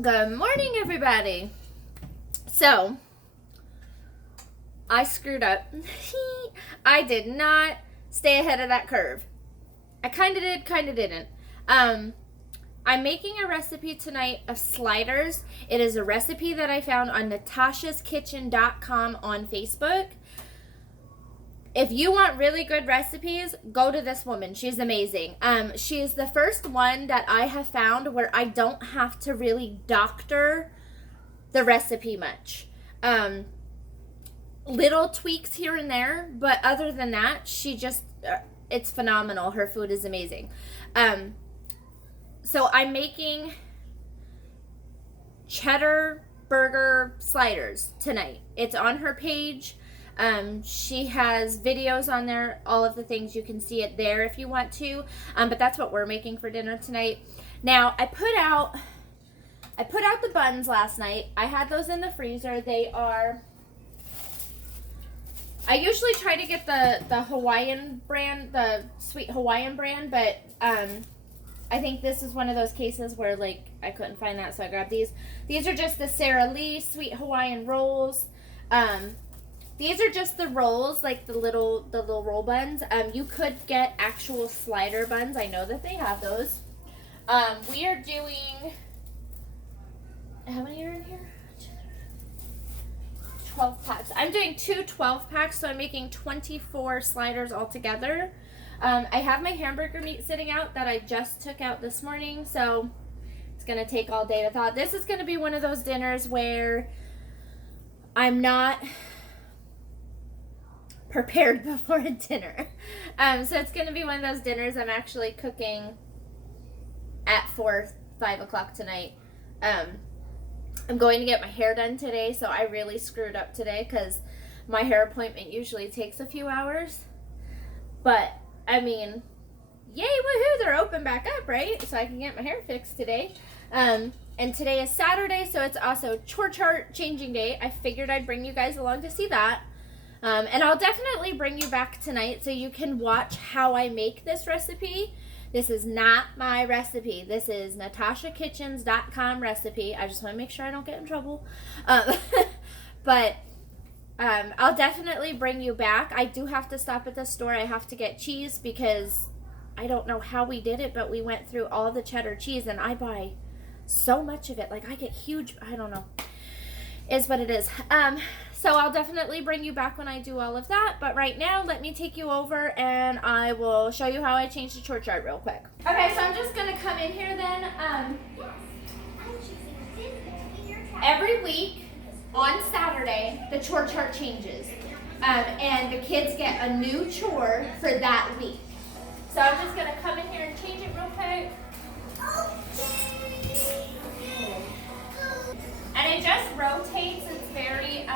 Good morning, everybody. So, I screwed up. I did not stay ahead of that curve. I kind of did, kind of didn't. I'm making a recipe tonight of sliders. It is a recipe that I found on natashaskitchen.com on Facebook. If you want really good recipes, go to this woman. She's amazing. She's the first one that I have found where I don't have to really doctor the recipe much. Little tweaks here and there, but other than that, she just, it's phenomenal. Her food is amazing. So I'm making Cheddar Burger sliders tonight. It's on her page. She has videos on there, all of the things. You can see it there if you want to, but that's what we're making for dinner tonight. Now, I put out the buns last night. I had those in the freezer. They are, I usually try to get the Hawaiian brand, the Sweet Hawaiian brand, but I think this is one of those cases where, like, I couldn't find that, so I grabbed these. These are just the Sara Lee Sweet Hawaiian Rolls. These are just the rolls, like the little roll buns. You could get actual slider buns. I know that they have those. We are doing, how many are in here? 12 packs. I'm doing two 12 packs, so I'm making 24 sliders altogether. I have my hamburger meat sitting out that I just took out this morning, so it's going to take all day to thaw. This is going to be one of those dinners where I'm not prepared before a dinner. So it's going to be one of those dinners I'm actually cooking at 5 o'clock tonight. I'm going to get my hair done today, so I really screwed up today because my hair appointment usually takes a few hours. But, I mean, yay, woohoo, they're open back up, right? So I can get my hair fixed today. And today is Saturday, so it's also chore chart changing day. I figured I'd bring you guys along to see that. And I'll definitely bring you back tonight so you can watch how I make this recipe. This is not my recipe. This is natashakitchens.com recipe. I just want to make sure I don't get in trouble. But I'll definitely bring you back. I do have to stop at the store. I have to get cheese because I don't know how we did it, but we went through all the cheddar cheese and I buy so much of it. Like, I get huge, I don't know. Is what it is. So I'll definitely bring you back when I do all of that. But right now, let me take you over and I will show you how I change the chore chart real quick. Okay, so I'm just going to come in here then. Every week on Saturday, the chore chart changes. And the kids get a new chore for that week. So I'm just going to come in here and change it real quick. And it just rotates. It's very,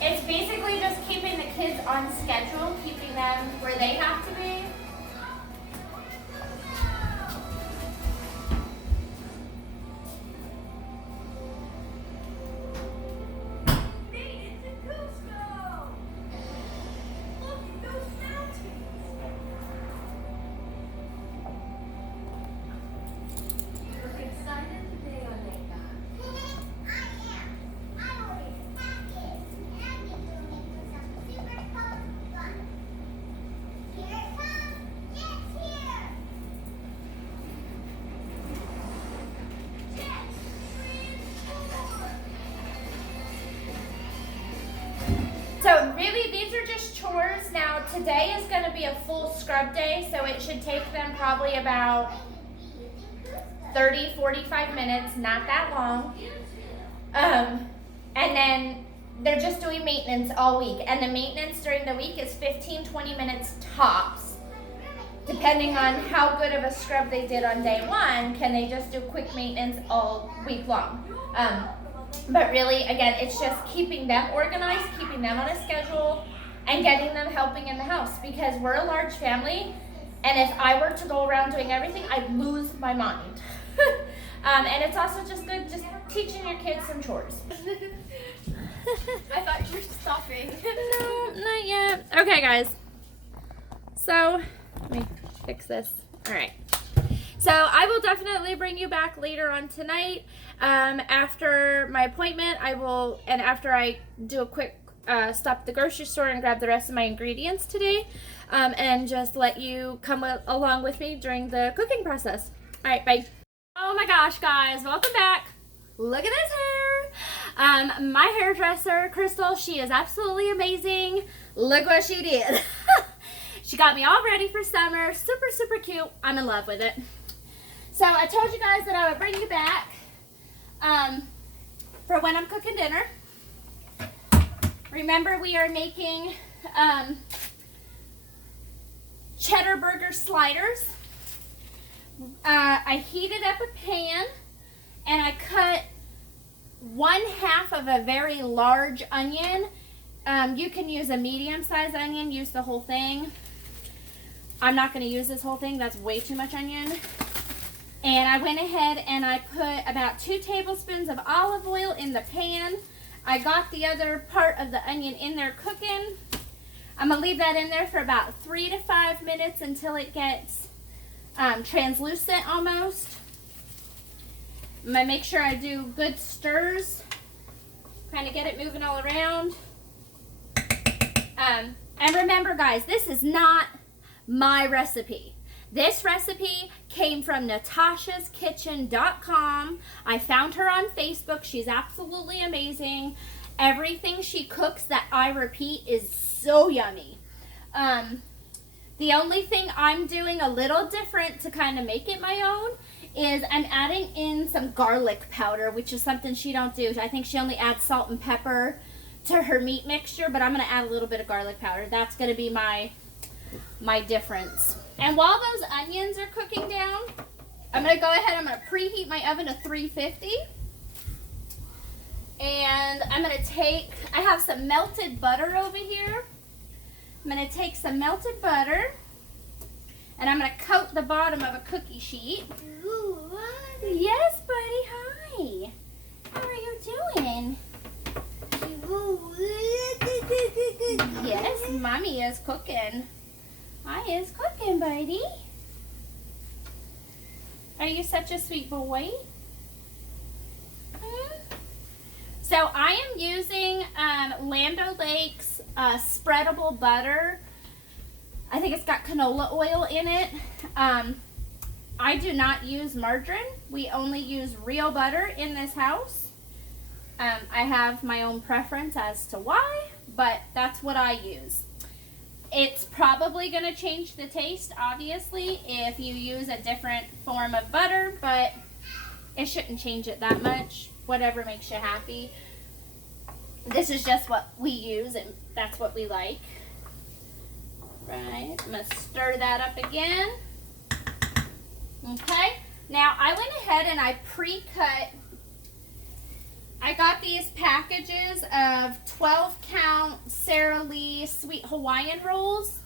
it's basically just keeping the kids on schedule, keeping them where they have to be. So really, these are just chores. Now, today is going to be a full scrub day, so it should take them probably about 30, 45 minutes, not that long. And then they're just doing maintenance all week. And the maintenance during the week is 15, 20 minutes tops. Depending on how good of a scrub they did on day one, can they just do quick maintenance all week long. But really, again, it's just keeping them organized, keeping them on a schedule, and getting them helping in the house. Because we're a large family, and if I were to go around doing everything, I'd lose my mind. And it's also just good just teaching your kids some chores. I thought you were stopping. No, not yet. Okay, guys. So, let me fix this. All right. So I will definitely bring you back later on tonight. After my appointment, after I do a quick stop at the grocery store and grab the rest of my ingredients today, and just let you come along with me during the cooking process. All right, bye. Oh my gosh, guys, welcome back. Look at this hair. My hairdresser, Crystal, she is absolutely amazing. Look what she did. She got me all ready for summer. Super, super cute. I'm in love with it. So I told you guys that I would bring you back for when I'm cooking dinner. Remember, we are making Cheddar Burger sliders. I heated up a pan and I cut 1/2 of a very large onion. You can use a medium-sized onion, use the whole thing. I'm not going to use this whole thing, that's way too much onion. And I went ahead and I put about 2 tablespoons of olive oil in the pan. I got the other part of the onion in there cooking. I'm going to leave that in there for about 3 to 5 minutes until it gets translucent almost. I'm going to make sure I do good stirs, kind of get it moving all around. And remember, guys, this is not my recipe. This recipe came from natashaskitchen.com. I found her on Facebook. She's absolutely amazing. Everything she cooks that I repeat is so yummy. The only thing I'm doing a little different to kind of make it my own is I'm adding in some garlic powder, which is something she don't do. I think she only adds salt and pepper to her meat mixture, but I'm going to add a little bit of garlic powder. That's going to be my difference. And while those onions are cooking down, I'm going to go ahead, I'm going to preheat my oven to 350. And I'm going to I have some melted butter over here. I'm going to take some melted butter and I'm going to coat the bottom of a cookie sheet. Ooh, what? Yes, buddy, hi. How are you doing? Yes, mommy is cooking. I is cooking, buddy. Are you such a sweet boy? So I am using Land O'Lakes spreadable butter. I think it's got canola oil in it. I do not use margarine. We only use real butter in this house. I have my own preference as to why, but that's what I use. It's probably going to change the taste, obviously, if you use a different form of butter, but it shouldn't change it that much. Whatever makes you happy. This is just what we use, and that's what we like. Right, I'm going to stir that up again. Okay, now I went ahead and I pre-cut. I got these packages of 12-count Sara Lee Sweet Hawaiian Rolls,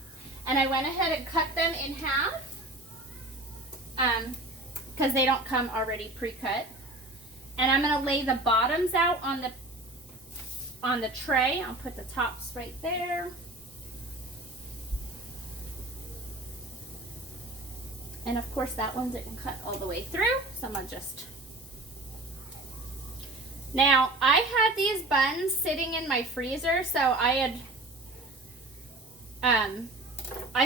and I went ahead and cut them in half because they don't come already pre-cut. And I'm going to lay the bottoms out on the tray. I'll put the tops right there. And of course that one didn't cut all the way through, so I'm going to just... Now, I had these buns sitting in my freezer, so I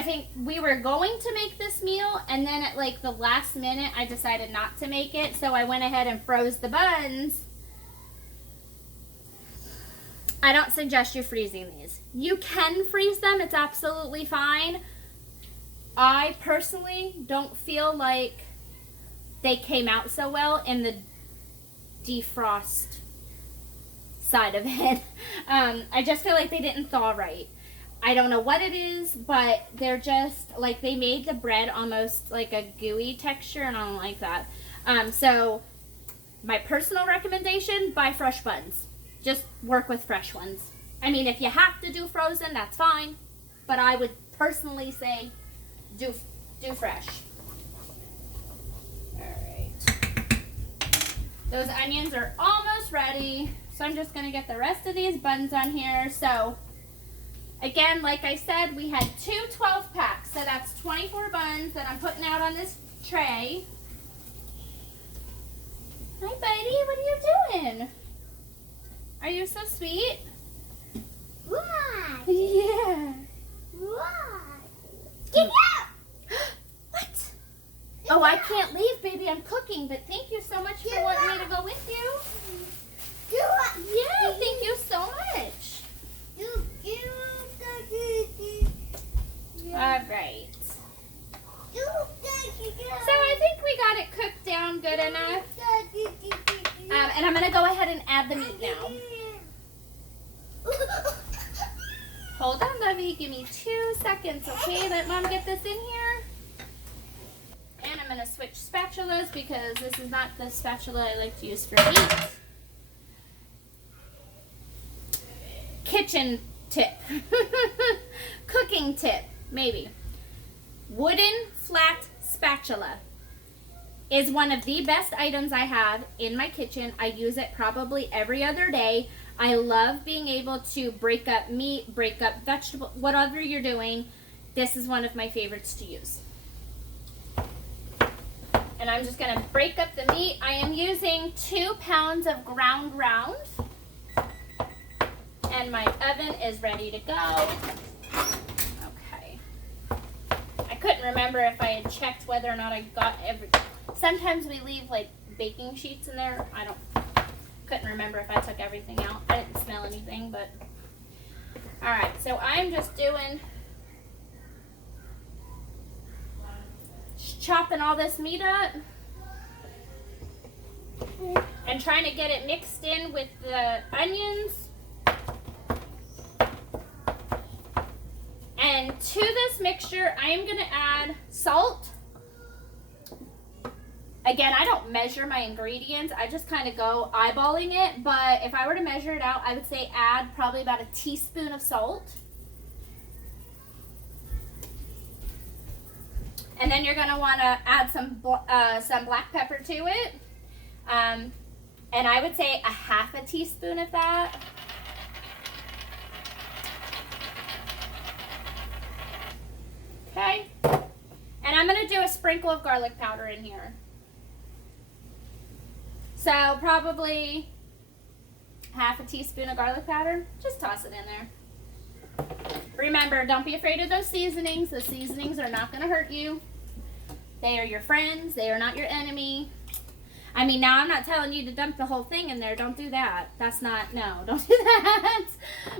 think we were going to make this meal, and then at like the last minute, I decided not to make it, so I went ahead and froze the buns. I don't suggest you freezing these. You can freeze them, it's absolutely fine. I personally don't feel like they came out so well in the defrost side of it. I just feel like they didn't thaw right. I don't know what it is, but they're just like, they made the bread almost like a gooey texture, and I don't like that. So my personal recommendation, buy fresh buns. Just work with fresh ones. I mean, if you have to do frozen, that's fine, but I would personally say do fresh. Those onions are almost ready, so I'm just going to get the rest of these buns on here. So, again, like I said, we had two 12-packs, so that's 24 buns that I'm putting out on this tray. doing? Are you so sweet? What? Yeah. What? Get out! What? Oh, I can't leave, baby. I'm cooking, but thank you so much for wanting me to go with you. Yeah, thank you so much. All right. So I think we got it cooked down good enough. And I'm going to go ahead and add the meat now. Hold on, Lovey. Give me 2 seconds, okay? Let Mom get this in here. And I'm going to switch spatulas because this is not the spatula I like to use for meat. Kitchen tip. Cooking tip, maybe. Wooden flat spatula is one of the best items I have in my kitchen. I use it probably every other day. I love being able to break up meat, break up vegetable, whatever you're doing. This is one of my favorites to use. And I'm just going to break up the meat. I am using 2 pounds of ground round. And my oven is ready to go. Okay. I couldn't remember if I had checked whether or not I got everything. Sometimes we leave like baking sheets in there. Couldn't remember if I took everything out. I didn't smell anything, but. Alright, so I'm just chopping all this meat up. And trying to get it mixed in with the onions. And to this mixture, I am going to add salt. Again, I don't measure my ingredients. I just kind of go eyeballing it. But if I were to measure it out, I would say add probably about a teaspoon of salt. And then you're going to want to add some black pepper to it. And I would say a half a teaspoon of that. Okay. And I'm going to do a sprinkle of garlic powder in here. So probably half a teaspoon of garlic powder. Just toss it in there. Remember, don't be afraid of those seasonings. The seasonings are not going to hurt you. They are your friends. They are not your enemy. I mean, now I'm not telling you to dump the whole thing in there. Don't do that. No, don't do that.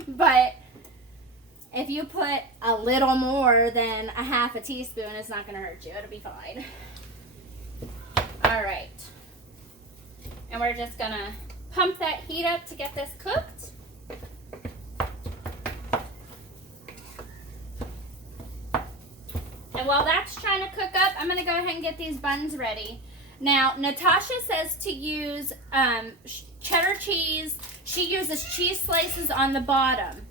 But if you put a little more than a half a teaspoon, it's not going to hurt you. It'll be fine. All right. And we're just going to pump that heat up to get this cooked. And while that's trying to cook up, I'm going to go ahead and get these buns ready. Now, Natasha says to use cheddar cheese. She uses cheese slices on the bottom.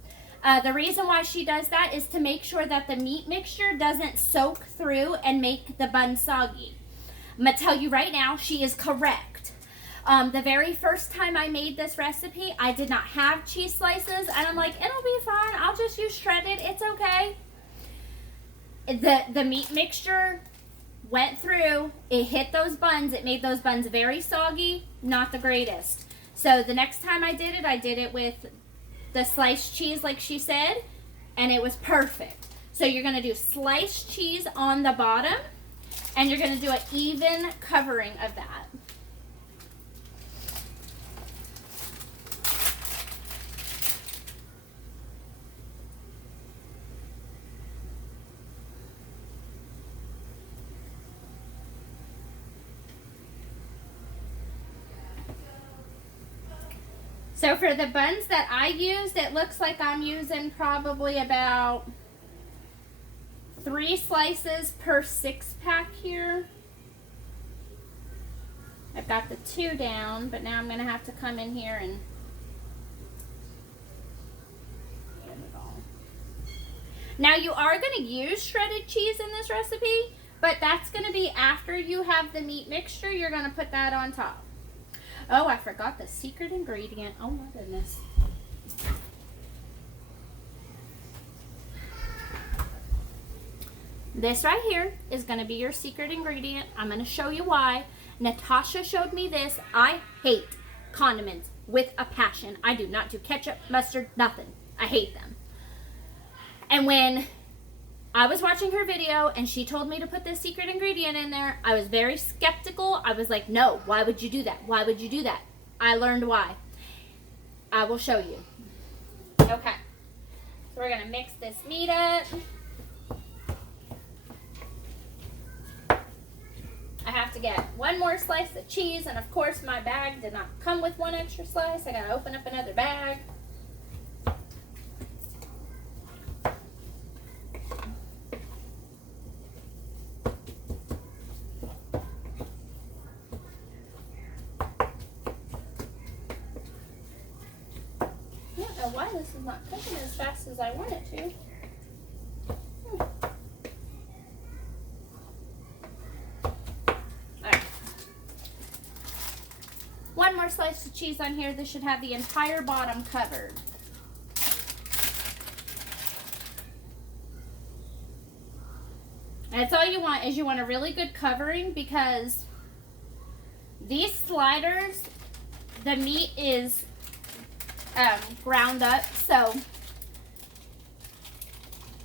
The reason why she does that is to make sure that the meat mixture doesn't soak through and make the bun soggy. I'm going to tell you right now, she is correct. The very first time I made this recipe, I did not have cheese slices. And I'm like, it'll be fine. I'll just use shredded. It's okay. The meat mixture went through. It hit those buns. It made those buns very soggy. Not the greatest. So the next time I did it with the sliced cheese like she said. And it was perfect. So you're going to do sliced cheese on the bottom. And you're going to do an even covering of that. So for the buns that I used, it looks like I'm using probably about 3 slices per 6-pack here. I've got the 2 down, but now I'm going to have to come in here and get it all. Now you are going to use shredded cheese in this recipe, but that's going to be after you have the meat mixture. You're going to put that on top. Oh, I forgot the secret ingredient. Oh my goodness. This right here is going to be your secret ingredient. I'm going to show you why. Natasha showed me this. I hate condiments with a passion. I do not do ketchup, mustard, nothing. I hate them. And when I was watching her video and she told me to put this secret ingredient in there, I was very skeptical. I was like, no, why would you do that? Why would you do that? I learned why. I will show you. Okay. So we're going to mix this meat up. I have to get one more slice of cheese, and of course my bag did not come with one extra slice. I got to open up another bag. Why this is not cooking as fast as I want it to. Alright. One more slice of cheese on here. This should have the entire bottom covered. And that's all you want, is you want a really good covering, because these sliders, the meat is ground up, so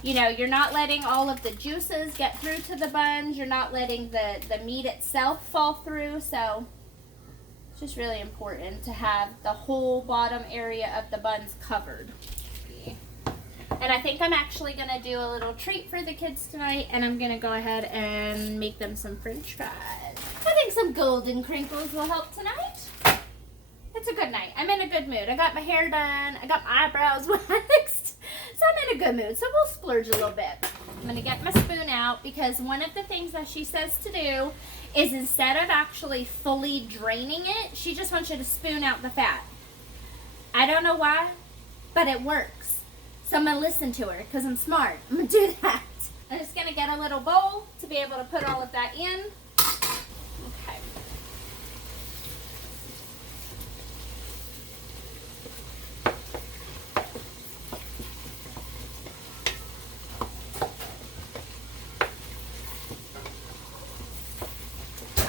you know, you're not letting all of the juices get through to the buns, you're not letting the meat itself fall through, so it's just really important to have the whole bottom area of the buns covered. And I think I'm actually going to do a little treat for the kids tonight, and I'm going to go ahead and make them some french fries. I think some golden crinkles will help tonight. It's a good night. I'm in a good mood. I got my hair done. I got my eyebrows waxed. So I'm in a good mood. So we'll splurge a little bit. I'm going to get my spoon out, because one of the things that she says to do is, instead of actually fully draining it, she just wants you to spoon out the fat. I don't know why, but it works. So I'm going to listen to her, because I'm smart. I'm going to do that. I'm just going to get a little bowl to be able to put all of that in. Okay.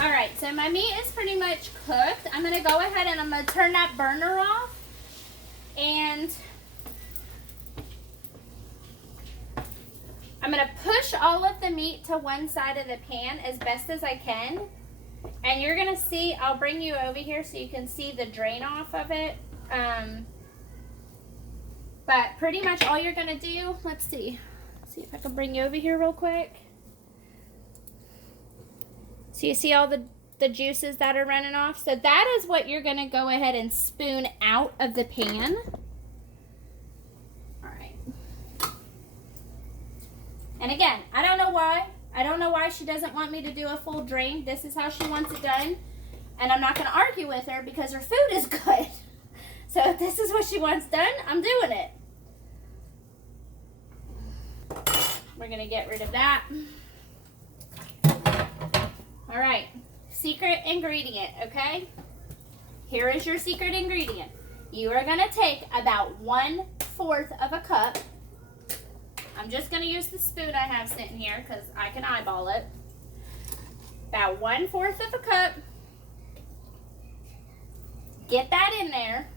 Alright, so my meat is pretty much cooked. I'm going to go ahead and I'm going to turn that burner off. And I'm going to push all of the meat to one side of the pan as best as I can. And you're going to see, I'll bring you over here so you can see the drain off of it. But pretty much all you're going to do, let's see if I can bring you over here real quick. So you see all the juices that are running off? So that is what you're going to go ahead and spoon out of the pan. Alright. And again, I don't know why. I don't know why she doesn't want me to do a full drain. This is how she wants it done. And I'm not going to argue with her, because her food is good. So if this is what she wants done, I'm doing it. We're going to get rid of that. All right, secret ingredient, okay? Here is your secret ingredient. You are going to take about 1/4 of a cup. I'm just going to use the spoon I have sitting here, because I can eyeball it. About 1/4 of a cup. Get that in there.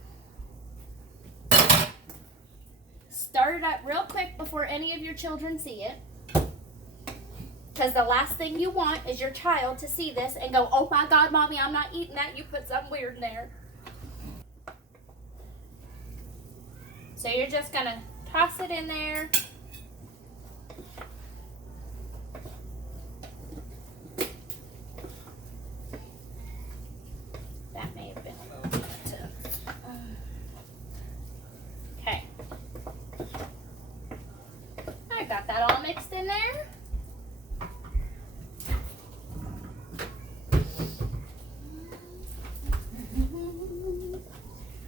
Stir it up real quick before any of your children see it. Because the last thing you want is your child to see this and go, oh my God, Mommy, I'm not eating that. You put something weird in there. So you're just going to toss it in there. That may have been a little bit. Okay. I got that all mixed in there.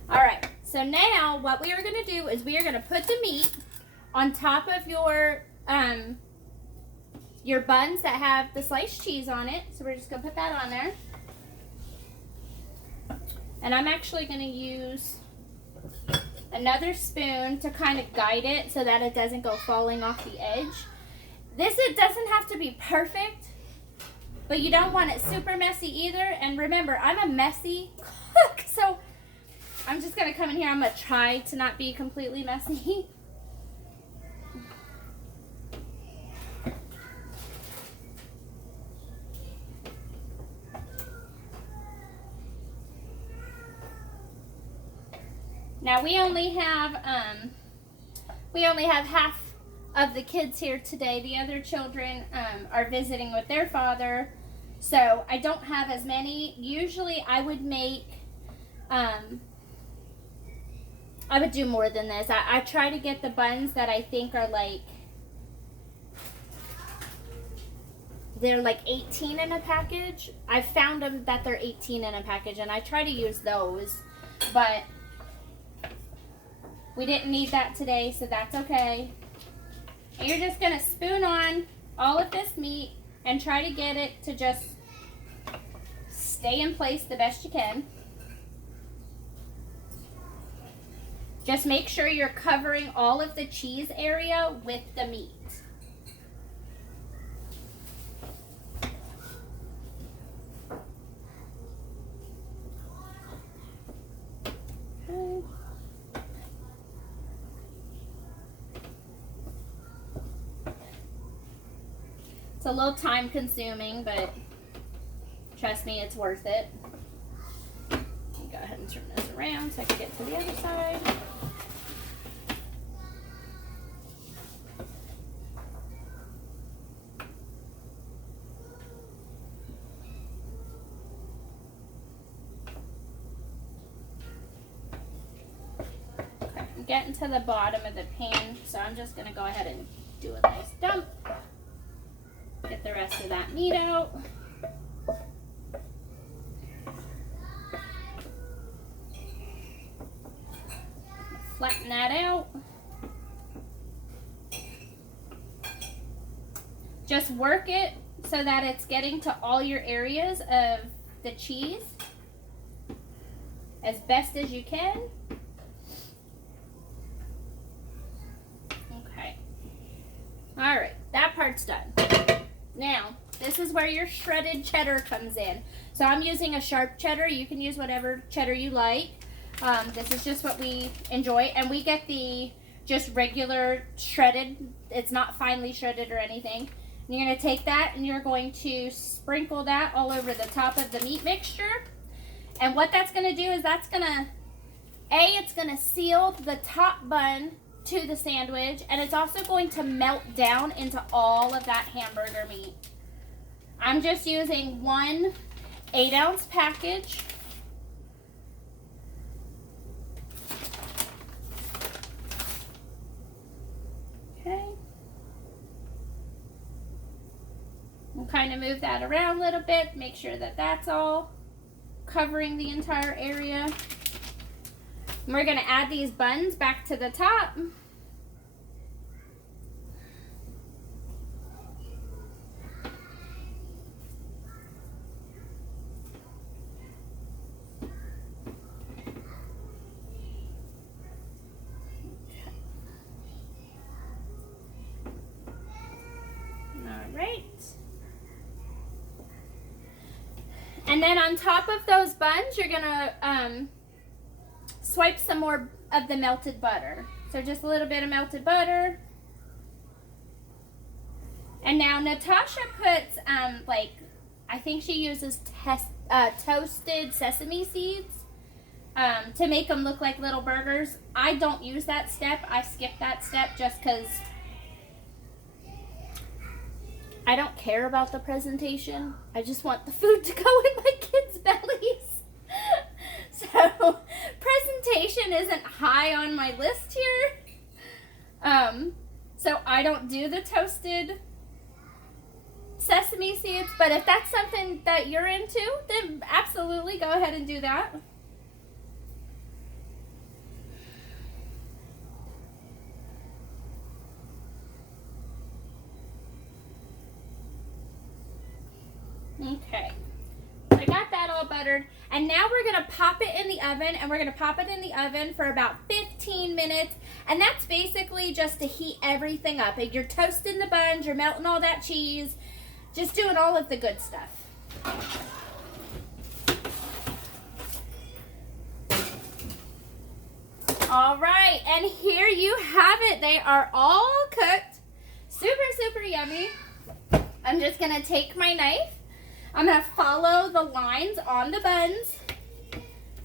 Alright, so now what we are going to do is we are going to put the meat on top of your buns that have the sliced cheese on it. So we're just going to put that on there. And I'm actually going to use another spoon to kind of guide it so that it doesn't go falling off the edge. It doesn't have to be perfect, but you don't want it super messy either. And remember, I'm a messy cook, so I'm just gonna come in here. I'm gonna try to not be completely messy. Now we only have half of the kids here today. The other children are visiting with their father, so I don't have as many. Usually I would make I would do more than this. I try to get the buns that I think are like, they're like 18 in a package. I've found them that they're 18 in a package, and I try to use those, but we didn't need that today, so that's okay. And you're just gonna spoon on all of this meat and try to get it to just stay in place the best you can. Just make sure you're covering all of the cheese area with the meat. Okay. It's a little time consuming, but trust me, it's worth it. Go ahead and turn this around so I can get to the other side. Okay, I'm getting to the bottom of the pan, so I'm just going to go ahead and do a nice dump. Get the rest of that meat out. Flatten that out. Just work it so that it's getting to all your areas of the cheese as best as you can. Okay. All right, that part's done. Now, this is where your shredded cheddar comes in. So I'm using a sharp cheddar. You can use whatever cheddar you like. This is just what we enjoy, and we get the just regular shredded. It's not finely shredded or anything. And you're going to take that and you're going to sprinkle that all over the top of the meat mixture. And what that's going to do is that's going to, it's going to seal the top bun to the sandwich, and it's also going to melt down into all of that hamburger meat. I'm just using one 8-ounce package. Okay. We'll kind of move that around a little bit, make sure that that's all covering the entire area. And we're going to add these buns back to the top. And then on top of those buns, you're gonna swipe some more of the melted butter. So just a little bit of melted butter. And now Natasha puts I think she uses toasted sesame seeds to make them look like little burgers. I don't use that step. I skip that step just because I don't care about the presentation. I just want the food to go in my kids' bellies. So presentation isn't high on my list here. So I don't do the toasted sesame seeds, but if that's something that you're into, then absolutely go ahead and do that. Okay, so I got that all buttered, and now we're gonna pop it in the oven, and we're gonna pop it in the oven for about 15 minutes, and that's basically just to heat everything up. You're toasting the buns, you're melting all that cheese, just doing all of the good stuff. All right, and here you have it. They are all cooked. Super, super yummy. I'm just gonna take my knife. I'm gonna follow the lines on the buns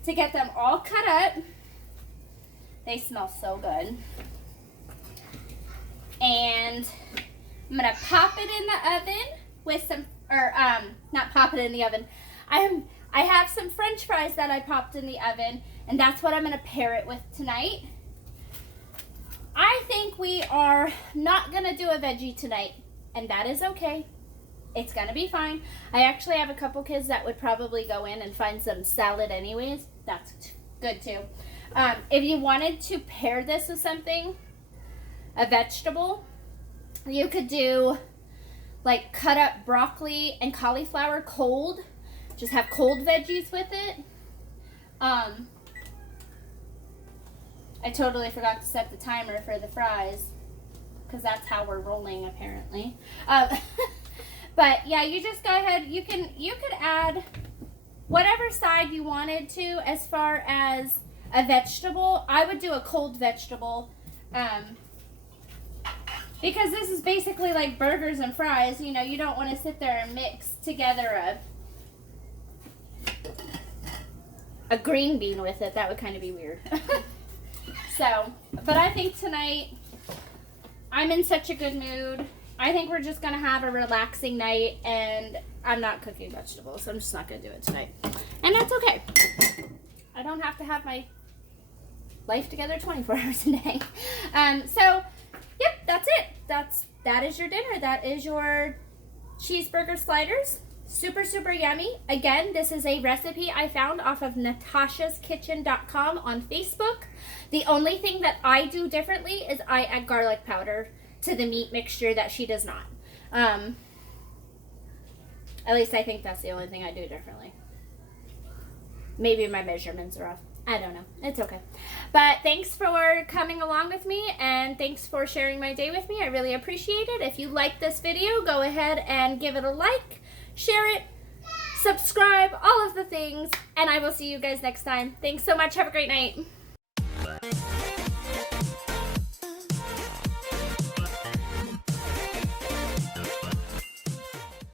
to get them all cut up. They smell so good. And I'm gonna pop it in the oven with some, not pop it in the oven. I have some French fries that I popped in the oven, and that's what I'm gonna pair it with tonight. I think we are not gonna do a veggie tonight, and that is okay. It's gonna be fine. I actually have a couple kids that would probably go in and find some salad anyways. That's good too. If you wanted to pair this with something, a vegetable, you could do like cut up broccoli and cauliflower cold. Just have cold veggies with it. I totally forgot to set the timer for the fries because that's how we're rolling apparently. But yeah, you just go ahead. You could add whatever side you wanted to as far as a vegetable. I would do a cold vegetable because this is basically like burgers and fries. You know, you don't want to sit there and mix together a green bean with it. That would kind of be weird. So, but I think tonight I'm in such a good mood. I think we're just going to have a relaxing night, and I'm not cooking vegetables, so I'm just not going to do it tonight. And that's okay. I don't have to have my life together 24 hours a day. So, yep, that's it. That is your dinner. That is your cheeseburger sliders. Super, super yummy. Again, this is a recipe I found off of natashaskitchen.com on Facebook. The only thing that I do differently is I add garlic powder to the meat mixture that she does not. At least I think that's the only thing I do differently. Maybe my measurements are off. I don't know. It's okay. But thanks for coming along with me, and thanks for sharing my day with me. I really appreciate it. If you like this video, go ahead and give it a like, share it, subscribe, all of the things, and I will see you guys next time. Thanks so much. Have a great night.